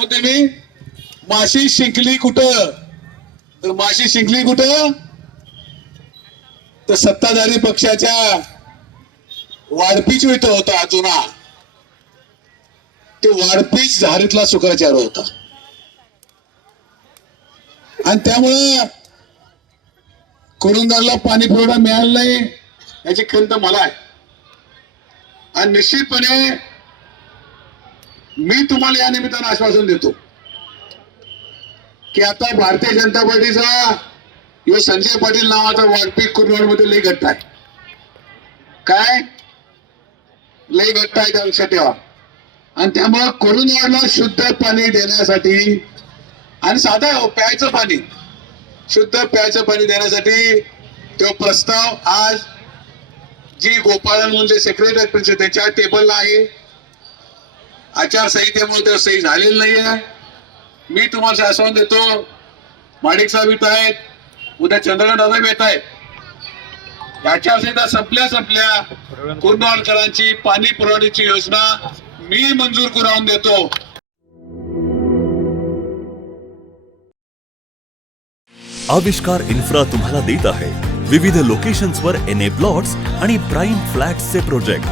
म्हणते मी माशी शिंकली कुठं? तर माशी शिंकली कुठं? तर सत्ताधारी पक्षाच्या वाढपीच इथं होता जुना. ते वाढपीच झारीतला शुक्राचार्य होता. आणि त्यामुळं कुरुंदाला पाणी पुरवठा मिळाला नाही याची खंत मला आहे आणि निश्चितपणे मी तुम्हाला या निमित्तानं आश्वासन देतो की आता भारतीय जनता पार्टीचा किंवा संजय पाटील नावाचा वाटपीक कुरुंदमध्ये लई घट्ट आहे. काय? लई घट्ट आहे त्या लक्षात ठेवा. आणि त्यामुळं कुरुंदवाडला शुद्ध पाणी देण्यासाठी आणि साधा हो, प्यायचं पाणी. शुद्ध प्यायचं पाणी देण्यासाठी तो प्रस्ताव आज जी गोपालन म्हणजे सेक्रेटरी प्रिन्सिपल त्याच्या टेबलला आहे. आचारसंहितेमुळे तर सही झालेली नाही आहे मी तुम्हाला आश्वासन देतो माडिक साहेब येत आहेत उद्या चंद्रकांत दादा येत आहेत. आचारसंहिता संपल्या संपल्या. कुंडवाडकरांची पाणी पुरवठ्याची योजना मी मंजूर करून देतो. आविष्कार इन्फ्रा तुम्हाला देत आहे. विविध लोकेशन्सवर एन ए प्लॉट्स आणि प्राईम फ्लॅट्सचे प्रोजेक्ट.